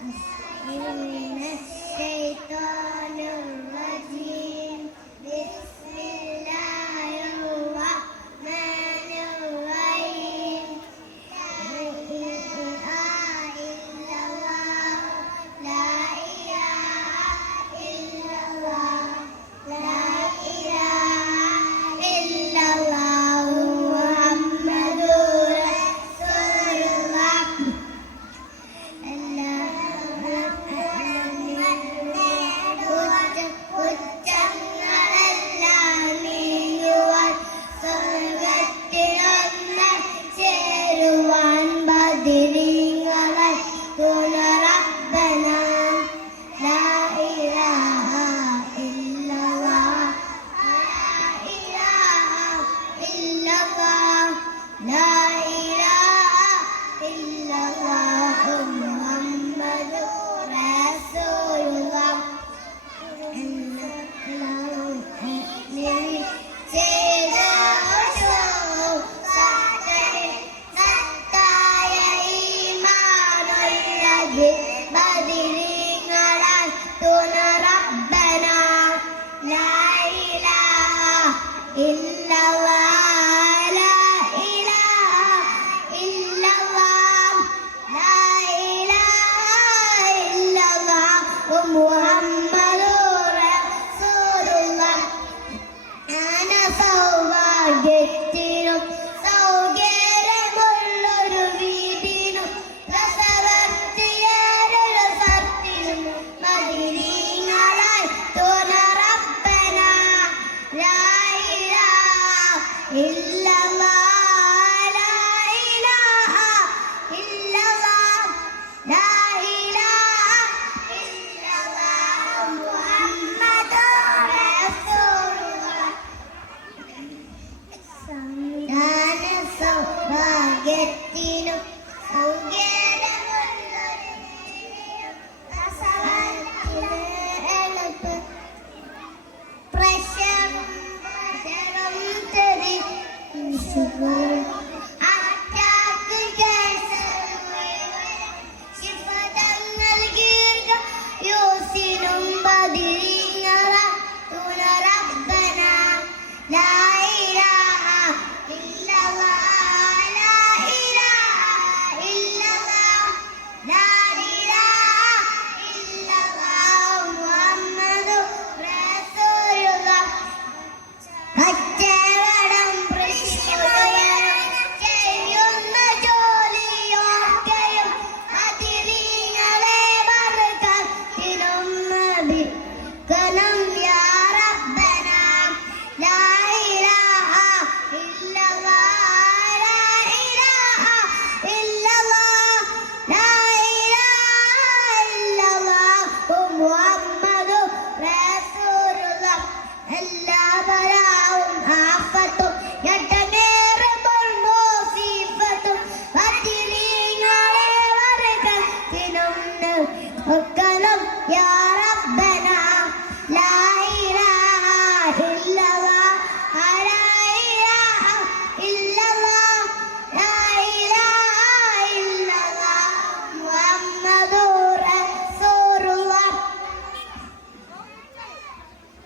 من الشيطان الرجيم بسم الله الرحمن الرحيم لا إله إلا الله لا إله إلا الله لا إله إلا الله محمد رسول الله കുറ്റങ്ങളെല്ലാം നീങ്ങുവാൻ സ്വർഗത്തിലൊന്ന് ചേരുവാൻ ബദരീങ്ങളെ തുണറബ്ബന ലാ ഇലാഹ ഇല്ലല്ലാഹ് ലാ ഇലാഹ ഇല്ലല്ലാഹ് ലാ ഇലാഹ ഇല്ലല്ലാഹു മുഹമ്മദു റസൂലുള്ളാഹ് Yeah.